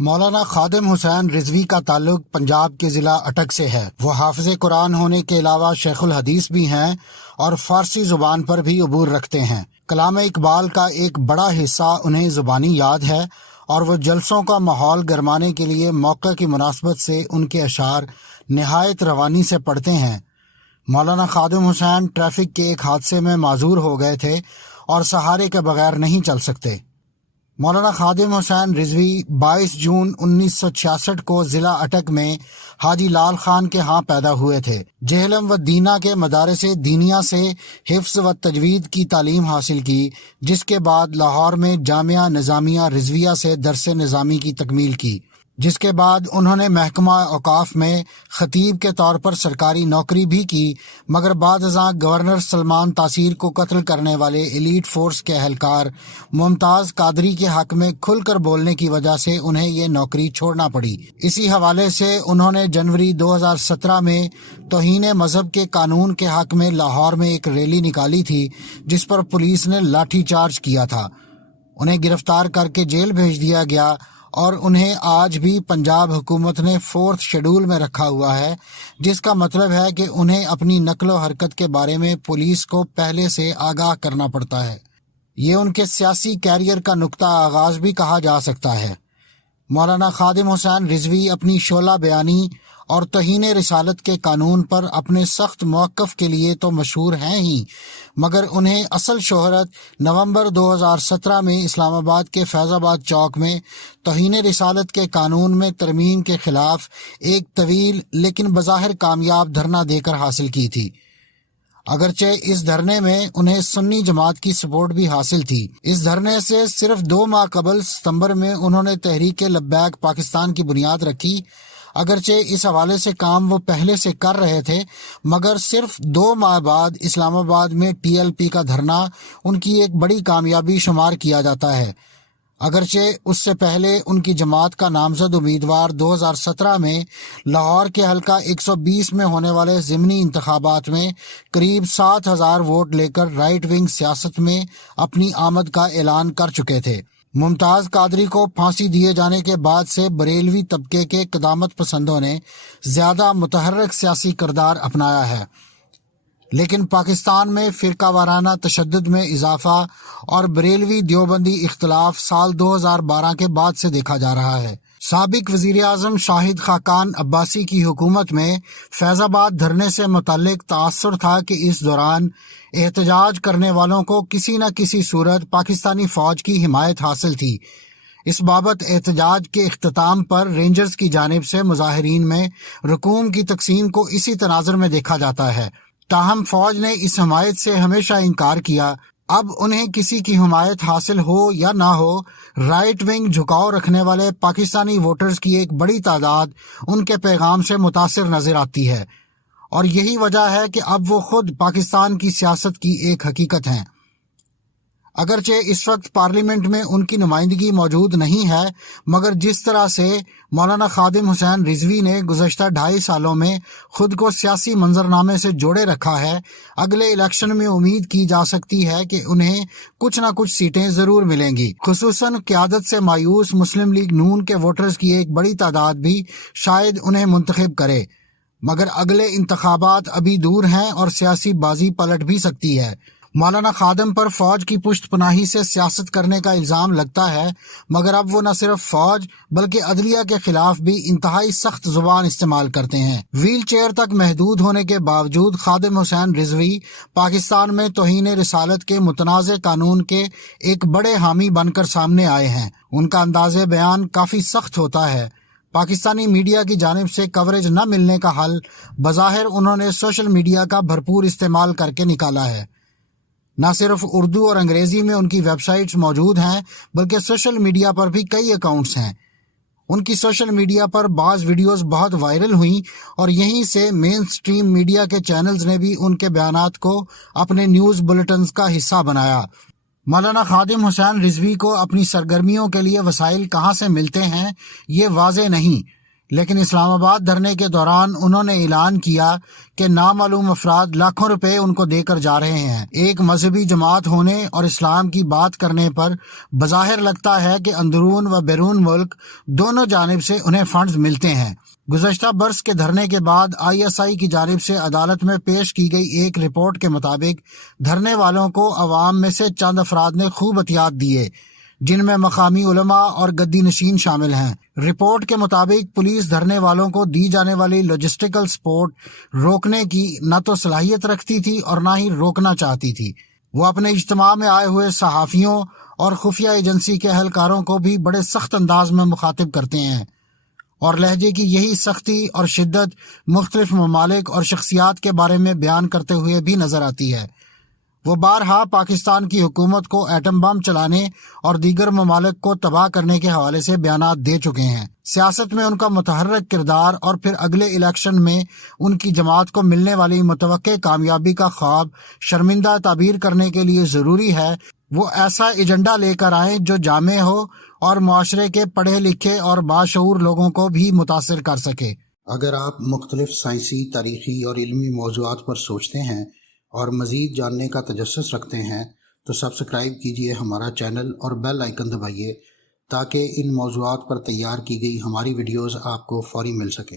مولانا خادم حسین رضوی کا تعلق پنجاب کے ضلع اٹک سے ہے۔ وہ حافظ قرآن ہونے کے علاوہ شیخ الحدیث بھی ہیں اور فارسی زبان پر بھی عبور رکھتے ہیں۔ کلام اقبال کا ایک بڑا حصہ انہیں زبانی یاد ہے اور وہ جلسوں کا ماحول گرمانے کے لیے موقع کی مناسبت سے ان کے اشعار نہایت روانی سے پڑھتے ہیں۔ مولانا خادم حسین ٹریفک کے ایک حادثے میں معذور ہو گئے تھے اور سہارے کے بغیر نہیں چل سکتے۔ مولانا خادم حسین رضوی 22 جون 1966 کو ضلع اٹک میں حاجی لال خان کے ہاں پیدا ہوئے تھے۔ جہلم و دینا کے مدارس دینیہ سے حفظ و تجوید کی تعلیم حاصل کی، جس کے بعد لاہور میں جامعہ نظامیہ رضویہ سے درس نظامی کی تکمیل کی، جس کے بعد انہوں نے محکمہ اوقاف میں خطیب کے طور پر سرکاری نوکری بھی کی، مگر بعد ازاں گورنر سلمان تاثیر کو قتل کرنے والے ایلیٹ فورس کے اہلکار ممتاز قادری کے حق میں کھل کر بولنے کی وجہ سے انہیں یہ نوکری چھوڑنا پڑی۔ اسی حوالے سے انہوں نے جنوری 2017 میں توہین مذہب کے قانون کے حق میں لاہور میں ایک ریلی نکالی تھی، جس پر پولیس نے لاٹھی چارج کیا تھا۔ انہیں گرفتار کر کے جیل بھیج دیا گیا اور انہیں آج بھی پنجاب حکومت نے 4 شیڈول میں رکھا ہوا ہے، جس کا مطلب ہے کہ انہیں اپنی نقل و حرکت کے بارے میں پولیس کو پہلے سے آگاہ کرنا پڑتا ہے۔ یہ ان کے سیاسی کیریئر کا نقطہ آغاز بھی کہا جا سکتا ہے۔ مولانا خادم حسین رضوی اپنی شعلہ بیانی اور توہین رسالت کے قانون پر اپنے سخت موقف کے لیے تو مشہور ہیں ہی، مگر انہیں اصل شہرت نومبر 2017 میں اسلام آباد کے فیض آباد چوک میں توہین رسالت کے قانون میں ترمیم کے خلاف ایک طویل لیکن بظاہر کامیاب دھرنا دے کر حاصل کی تھی۔ اگرچہ اس دھرنے میں انہیں سنی جماعت کی سپورٹ بھی حاصل تھی۔ اس دھرنے سے صرف 2 ماہ قبل ستمبر میں انہوں نے تحریک لبیک پاکستان کی بنیاد رکھی۔ اگرچہ اس حوالے سے کام وہ پہلے سے کر رہے تھے، مگر صرف 2 ماہ بعد اسلام آباد میں TLP کا دھرنا ان کی ایک بڑی کامیابی شمار کیا جاتا ہے۔ اگرچہ اس سے پہلے ان کی جماعت کا نامزد امیدوار 2017 میں لاہور کے حلقہ 120 میں ہونے والے ضمنی انتخابات میں قریب 7,000 ووٹ لے کر رائٹ ونگ سیاست میں اپنی آمد کا اعلان کر چکے تھے۔ ممتاز قادری کو پھانسی دیے جانے کے بعد سے بریلوی طبقے کے قدامت پسندوں نے زیادہ متحرک سیاسی کردار اپنایا ہے، لیکن پاکستان میں فرقہ وارانہ تشدد میں اضافہ اور بریلوی دیوبندی اختلاف سال 2012 کے بعد سے دیکھا جا رہا ہے۔ سابق وزیر اعظم شاہد خاقان عباسی کی حکومت میں فیض آباد دھرنے سے متعلق تاثر تھا کہ اس دوران احتجاج کرنے والوں کو کسی نہ کسی صورت پاکستانی فوج کی حمایت حاصل تھی۔ اس بابت احتجاج کے اختتام پر رینجرز کی جانب سے مظاہرین میں رقوم کی تقسیم کو اسی تناظر میں دیکھا جاتا ہے، تاہم فوج نے اس حمایت سے ہمیشہ انکار کیا۔ اب انہیں کسی کی حمایت حاصل ہو یا نہ ہو، رائٹ ونگ جھکاؤ رکھنے والے پاکستانی ووٹرز کی ایک بڑی تعداد ان کے پیغام سے متاثر نظر آتی ہے، اور یہی وجہ ہے کہ اب وہ خود پاکستان کی سیاست کی ایک حقیقت ہیں۔ اگرچہ اس وقت پارلیمنٹ میں ان کی نمائندگی موجود نہیں ہے، مگر جس طرح سے مولانا خادم حسین رضوی نے گزشتہ 2.5 سالوں میں خود کو سیاسی منظرنامے سے جوڑے رکھا ہے، اگلے الیکشن میں امید کی جا سکتی ہے کہ انہیں کچھ نہ کچھ سیٹیں ضرور ملیں گی۔ خصوصاً قیادت سے مایوس مسلم لیگ نون کے ووٹرز کی ایک بڑی تعداد بھی شاید انہیں منتخب کرے، مگر اگلے انتخابات ابھی دور ہیں اور سیاسی بازی پلٹ بھی سکتی ہے۔ مولانا خادم پر فوج کی پشت پناہی سے سیاست کرنے کا الزام لگتا ہے، مگر اب وہ نہ صرف فوج بلکہ عدلیہ کے خلاف بھی انتہائی سخت زبان استعمال کرتے ہیں۔ ویل چیئر تک محدود ہونے کے باوجود خادم حسین رضوی پاکستان میں توہین رسالت کے متنازع قانون کے ایک بڑے حامی بن کر سامنے آئے ہیں۔ ان کا انداز بیان کافی سخت ہوتا ہے۔ پاکستانی میڈیا کی جانب سے کوریج نہ ملنے کا حل بظاہر انہوں نے سوشل میڈیا کا بھرپور استعمال کر کے نکالا ہے۔ نہ صرف اردو اور انگریزی میں ان کی ویب سائٹس موجود ہیں، بلکہ سوشل میڈیا پر بھی کئی اکاؤنٹس ہیں۔ ان کی سوشل میڈیا پر بعض ویڈیوز بہت وائرل ہوئیں اور یہیں سے مین سٹریم میڈیا کے چینلز نے بھی ان کے بیانات کو اپنے نیوز بلیٹنز کا حصہ بنایا۔ مولانا خادم حسین رضوی کو اپنی سرگرمیوں کے لیے وسائل کہاں سے ملتے ہیں یہ واضح نہیں۔ لیکن اسلام آباد دھرنے کے دوران انہوں نے اعلان کیا کہ نامعلوم افراد لاکھوں روپے ان کو دے کر جا رہے ہیں۔ ایک مذہبی جماعت ہونے اور اسلام کی بات کرنے پر بظاہر لگتا ہے کہ اندرون و بیرون ملک دونوں جانب سے انہیں فنڈز ملتے ہیں۔ گزشتہ برس کے دھرنے کے بعد ISI کی جانب سے عدالت میں پیش کی گئی ایک رپورٹ کے مطابق دھرنے والوں کو عوام میں سے چند افراد نے خوب عطیات دیے، جن میں مقامی علماء اور گدی نشین شامل ہیں۔ رپورٹ کے مطابق پولیس دھرنے والوں کو دی جانے والی لاجسٹیکل سپورٹ روکنے کی نہ تو صلاحیت رکھتی تھی اور نہ ہی روکنا چاہتی تھی۔ وہ اپنے اجتماع میں آئے ہوئے صحافیوں اور خفیہ ایجنسی کے اہلکاروں کو بھی بڑے سخت انداز میں مخاطب کرتے ہیں، اور لہجے کی یہی سختی اور شدت مختلف ممالک اور شخصیات کے بارے میں بیان کرتے ہوئے بھی نظر آتی ہے۔ وہ بارہا پاکستان کی حکومت کو ایٹم بم چلانے اور دیگر ممالک کو تباہ کرنے کے حوالے سے بیانات دے چکے ہیں۔ سیاست میں ان کا متحرک کردار اور پھر اگلے الیکشن میں ان کی جماعت کو ملنے والی متوقع کامیابی کا خواب شرمندہ تعبیر کرنے کے لیے ضروری ہے وہ ایسا ایجنڈا لے کر آئیں جو جامع ہو اور معاشرے کے پڑھے لکھے اور باشعور لوگوں کو بھی متاثر کر سکے۔ اگر آپ مختلف سائنسی، تاریخی اور علمی موضوعات پر سوچتے ہیں اور مزید جاننے کا تجسس رکھتے ہیں تو سبسکرائب کیجئے ہمارا چینل اور بیل آئیکن دبائیے تاکہ ان موضوعات پر تیار کی گئی ہماری ویڈیوز آپ کو فوری مل سکیں۔